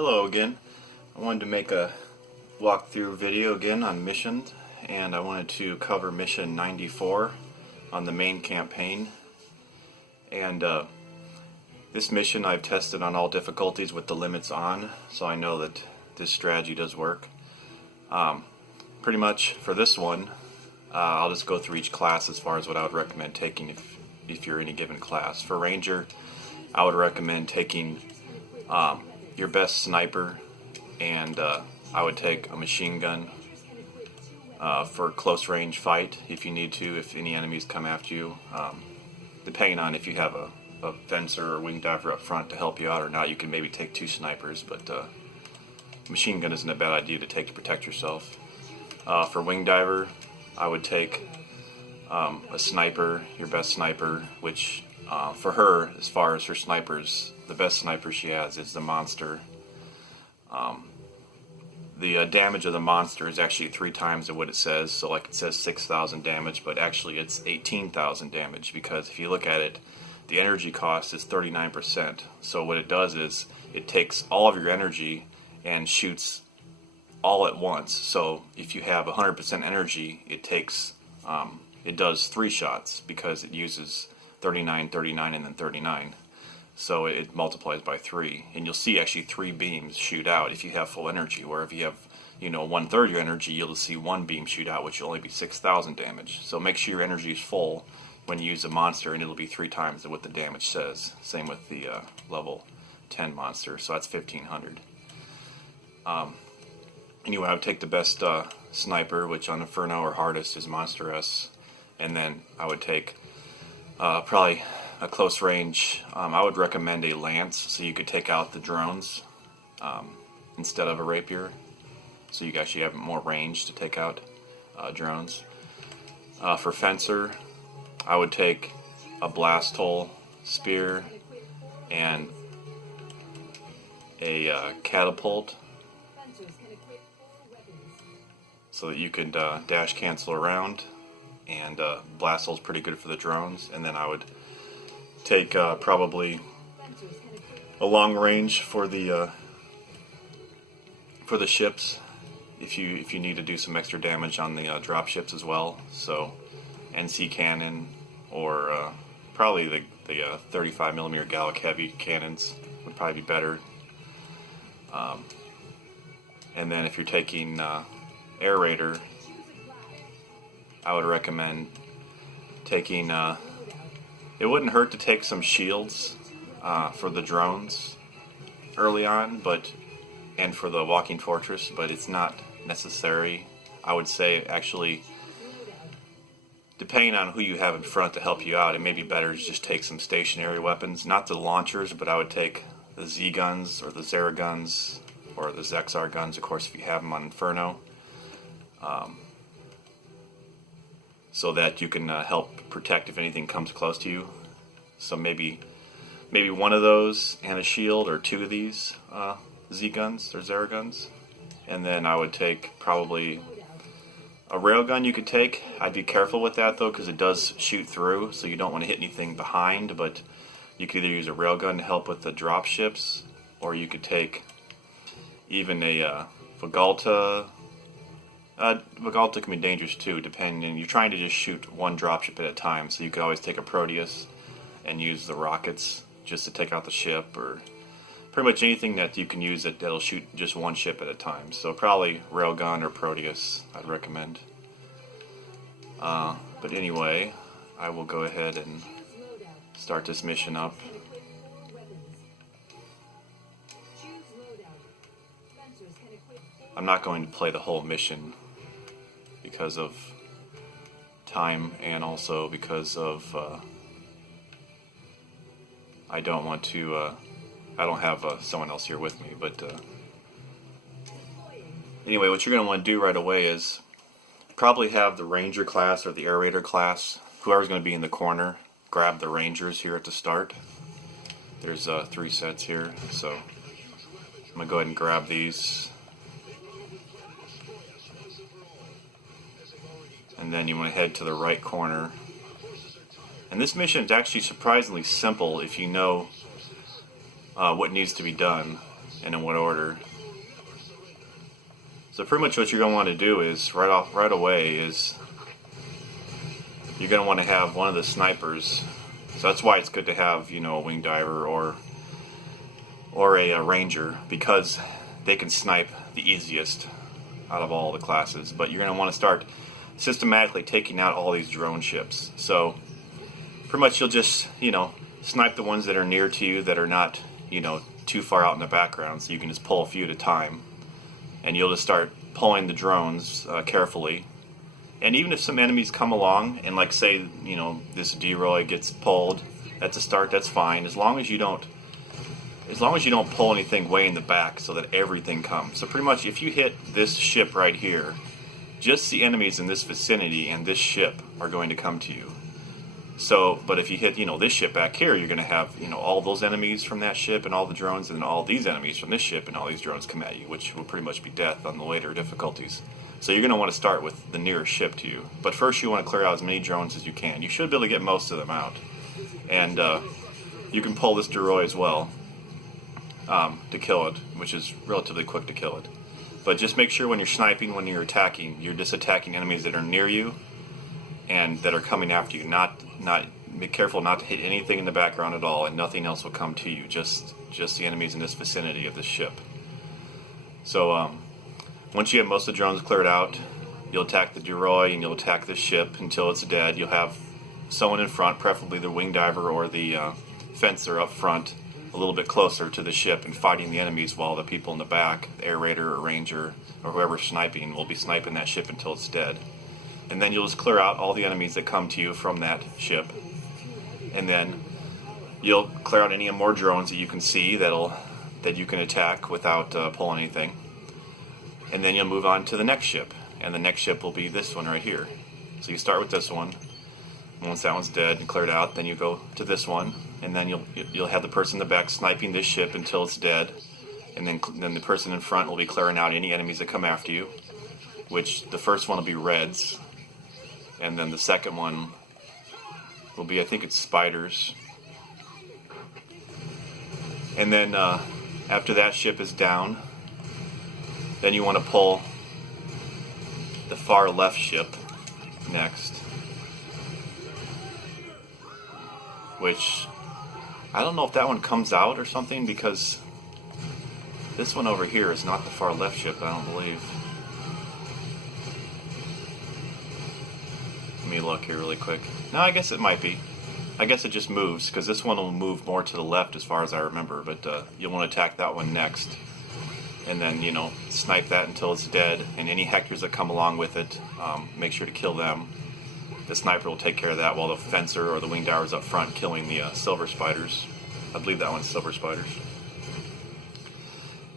Hello again. I wanted to make a walkthrough video again on missions, and I wanted to cover mission 94 on the main campaign. And this mission I've tested on all difficulties with the limits on, so I know that this strategy does work. Pretty much for this one, I'll just go through each class as far as what I would recommend taking if you're any given class. For Ranger, I would recommend taking your best sniper, and I would take a machine gun for close range fight if you need to, if any enemies come after you, depending on if you have a fencer or wing diver up front to help you out or not. You can maybe take 2 snipers, but machine gun isn't a bad idea to take to protect yourself. For wing diver, I would take a sniper, your best sniper, which for her, as far as her snipers, the best sniper she has is the monster. The damage of the monster is actually 3 times of what it says. So like it says 6,000 damage, but actually it's 18,000 damage, because if you look at it, the energy cost is 39%. So what it does is it takes all of your energy and shoots all at once. So if you have 100% energy, it takes it does 3 shots, because it uses 39, 39, and then 39. So it multiplies by 3, and you'll see actually 3 beams shoot out if you have full energy. Where if you have, 1/3 your energy, you'll see 1 beam shoot out, which will only be 6,000 damage. So make sure your energy is full when you use a monster, and it'll be 3 times what the damage says. Same with the level 10 monster, so that's 1,500. Anyway, I would take the best sniper, which on Inferno or hardest is Monster S, and then I would take probably a close range. I would recommend a lance, so you could take out the drones instead of a rapier, so you actually have more range to take out drones. For fencer, I would take a blast hole spear and a catapult, so that you can dash cancel around, and blast hole's pretty good for the drones. And then I would take probably a long range for the ships, if you need to do some extra damage on the drop ships as well. So NC cannon, or probably the 35mm Gallic heavy cannons would probably be better. And then if you're taking Air Raider, I would recommend taking it wouldn't hurt to take some shields for the drones early on, and for the walking fortress, but it's not necessary. I would say, actually, depending on who you have in front to help you out, it may be better to just take some stationary weapons, not the launchers, but I would take the Z guns or the Zera guns or the Zexar guns, of course, if you have them on Inferno, so that you can help protect if anything comes close to you. So maybe one of those and a shield, or 2 of these Z guns or Zera guns. And then I would take probably a railgun. You could take. I'd be careful with that though, because it does shoot through, so you don't want to hit anything behind. But you could either use a railgun to help with the drop ships, or you could take even a Vagalta. Vagalta can be dangerous too, depending. You're trying to just shoot 1 dropship at a time, so you could always take a Proteus and use the rockets just to take out the ship, or pretty much anything that you can use that'll shoot just 1 ship at a time. So probably Railgun or Proteus I'd recommend. But anyway, I will go ahead and start this mission up. I'm not going to play the whole mission because of time, and also because of I don't want to I don't have someone else here with me. But anyway, what you're going to want to do right away is probably have the Ranger class or the Air Raider class, whoever's going to be in the corner, grab the Rangers here at the start. There's 3 sets here, so I'm going to go ahead and grab these. And then you want to head to the right corner. And this mission is actually surprisingly simple if you know what needs to be done. and in what order. So pretty much what you're going to want to do is right away is you're going to want to have one of the snipers. So that's why it's good to have, you know, a wing diver or a ranger, because they can snipe the easiest out of all the classes. But you're going to want to start systematically taking out all these drone ships. So pretty much you'll just, you know, snipe the ones that are near to you that are not, you know, too far out in the background, so you can just pull a few at a time. And you'll just start pulling the drones carefully. And even if some enemies come along and, like, say, you know, this D-Roy gets pulled at the start, that's fine, as long as you don't pull anything way in the back so that everything comes. So pretty much if you hit this ship right here, just the enemies in this vicinity and this ship are going to come to you. So, but if you hit, you know, this ship back here, you're going to have, you know, all those enemies from that ship and all the drones, and then all these enemies from this ship and all these drones come at you, which will pretty much be death on the later difficulties. So you're going to want to start with the nearest ship to you. But first you want to clear out as many drones as you can. You should be able to get most of them out. And you can pull this D-Roy as well to kill it, which is relatively quick to kill it. But just make sure when you're sniping, when you're attacking, you're just attacking enemies that are near you and that are coming after you. Not be careful not to hit anything in the background at all, and nothing else will come to you. Just the enemies in this vicinity of this ship. So once you have most of the drones cleared out, you'll attack the D-Roy and you'll attack this ship until it's dead. You'll have someone in front, preferably the wing diver or the fencer up front, a little bit closer to the ship and fighting the enemies, while the people in the back, the air raider or ranger or whoever's sniping, will be sniping that ship until it's dead. And then you'll just clear out all the enemies that come to you from that ship. And then you'll clear out any more drones that you can see that you can attack without pulling anything. And then you'll move on to the next ship. And the next ship will be this one right here. So you start with this one. Once that one's dead and cleared out, then you go to this one. And then you'll have the person in the back sniping this ship until it's dead. And then the person in front will be clearing out any enemies that come after you. Which the first one will be reds. And then the second one will be, I think it's spiders. And then after that ship is down, then you want to pull the far left ship next. Which, I don't know if that one comes out or something, because this one over here is not the far left ship, I don't believe. Let me look here really quick. No, I guess it might be. I guess it just moves, because this one will move more to the left as far as I remember, but you'll want to attack that one next. And then, you know, snipe that until it's dead, and any Hectors that come along with it, make sure to kill them. The sniper will take care of that, while the fencer or the wing diver is up front killing the silver spiders. I believe that one's silver spiders.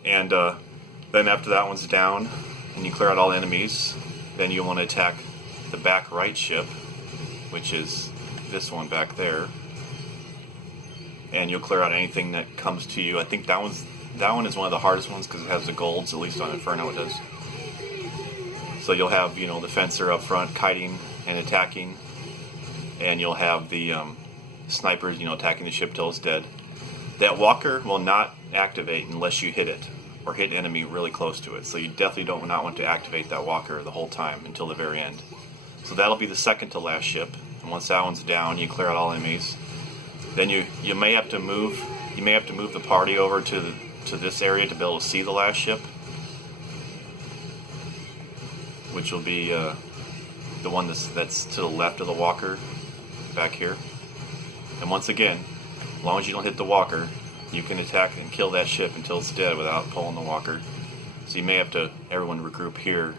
And then after that one's down, and you clear out all enemies, then you'll want to attack the back right ship, which is this one back there, and you'll clear out anything that comes to you. I think that one is one of the hardest ones because it has the golds, at least on Inferno it does. So you'll have, you know, the fencer up front kiting and attacking, and you'll have the snipers, you know, attacking the ship till it's dead. That walker will not activate unless you hit it or hit enemy really close to it. So you definitely don't not want to activate that walker the whole time until the very end. So that'll be the second to last ship. And once that one's down, you clear out all enemies. Then you may have to move the party over to this area to be able to see the last ship, which will be the one that's to the left of the walker back here. And once again, as long as you don't hit the walker, you can attack and kill that ship until it's dead without pulling the walker. So you may have to everyone regroup here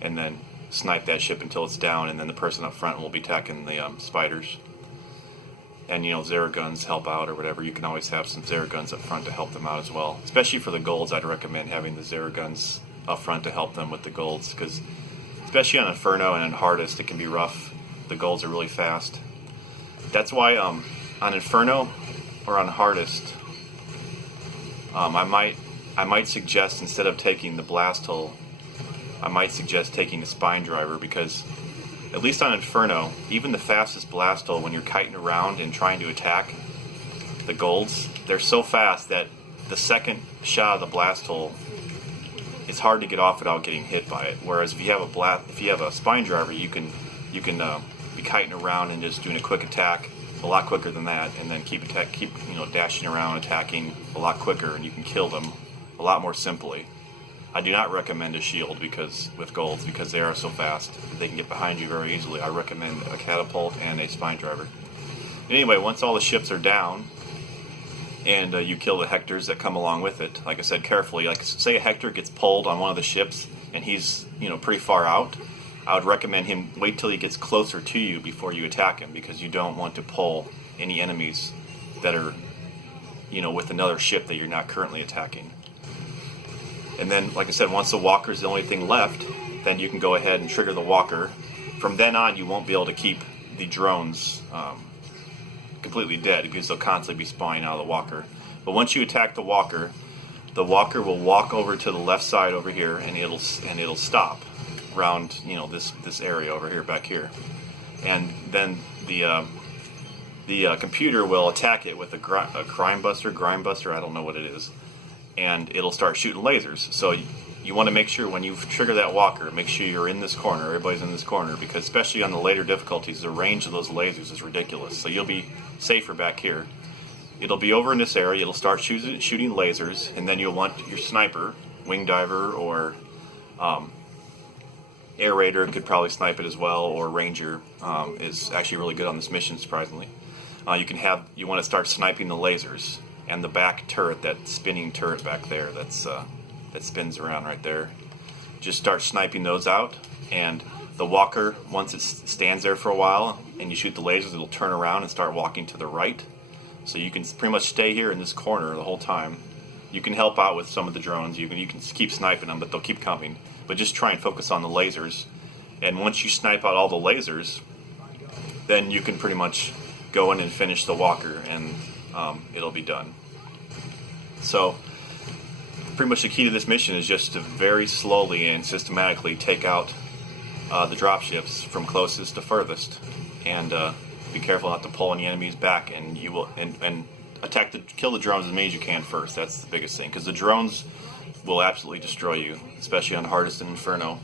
and then snipe that ship until it's down, and then the person up front will be attacking the spiders. And, you know, Zera guns help out or whatever. You can always have some Zera guns up front to help them out as well. Especially for the golds, I'd recommend having the Zera guns up front to help them with the golds, because especially on Inferno and on Hardest, it can be rough. The golds are really fast. That's why on Inferno or on Hardest, I might suggest, instead of taking the blast hull, I might suggest taking the spine driver, because at least on Inferno, even the fastest blast hull, when you're kiting around and trying to attack the golds, they're so fast that the second shot of the blast hole, it's hard to get off without getting hit by it. Whereas if you have a spine driver, you can be kiting around and just doing a quick attack a lot quicker than that, and then keep dashing around, attacking a lot quicker, and you can kill them a lot more simply. I do not recommend a shield with golds because they are so fast. They can get behind you very easily. I recommend a catapult and a spine driver. Anyway, once all the ships are down and you kill the Hectors that come along with it, like I said, carefully. Like, say a Hector gets pulled on one of the ships and he's pretty far out, I would recommend him wait till he gets closer to you before you attack him, because you don't want to pull any enemies that are with another ship that you're not currently attacking. And then, like I said, once the walker is the only thing left, then you can go ahead and trigger the walker. From then on, you won't be able to keep the drones completely dead, because they'll constantly be spawning out of the walker. But once you attack the walker will walk over to the left side over here, and it'll stop around this area over here, back here, and then the computer will attack it with a grind buster, I don't know what it is, and it'll start shooting lasers. So you want to make sure when you trigger that walker, make sure you're in this corner, everybody's in this corner, because especially on the later difficulties, the range of those lasers is ridiculous. So you'll be safer back here. It'll be over in this area, it'll start shooting lasers, and then you'll want your sniper, wing diver, or air raider could probably snipe it as well, or ranger is actually really good on this mission, surprisingly. You want to start sniping the lasers and the back turret, that spinning turret back there that spins around right there. Just start sniping those out, and the walker, once it stands there for a while and you shoot the lasers, it'll turn around and start walking to the right. So you can pretty much stay here in this corner the whole time. You can help out with some of the drones. You can keep sniping them, but they'll keep coming. But just try and focus on the lasers. And once you snipe out all the lasers, then you can pretty much go in and finish the walker, and it'll be done. So pretty much the key to this mission is just to very slowly and systematically take out the dropships from closest to furthest, and be careful not to pull any enemies back, and you will and kill the drones as many as you can first. That's the biggest thing, because the drones will absolutely destroy you, especially on hardest and Inferno,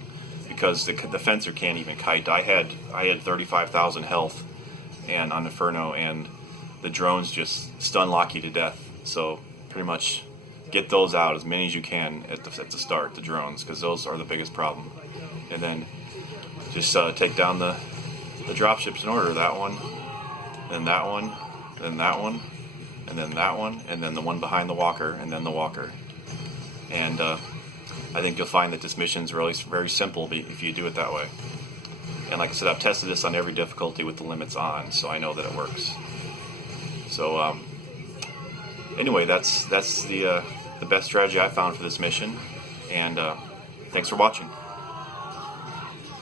because the fencer can't even kite. I had 35,000 health and on Inferno, and the drones just stun lock you to death. So pretty much get those out, as many as you can at the start, the drones, because those are the biggest problem. And then just take down the dropships in order. That one, then that one, then that one, and then that one, and then the one behind the walker, and then the walker. And I think you'll find that this mission is really very simple if you do it that way. And like I said, I've tested this on every difficulty with the limits on, so I know that it works. So anyway, that's the best strategy I found for this mission, and thanks for watching.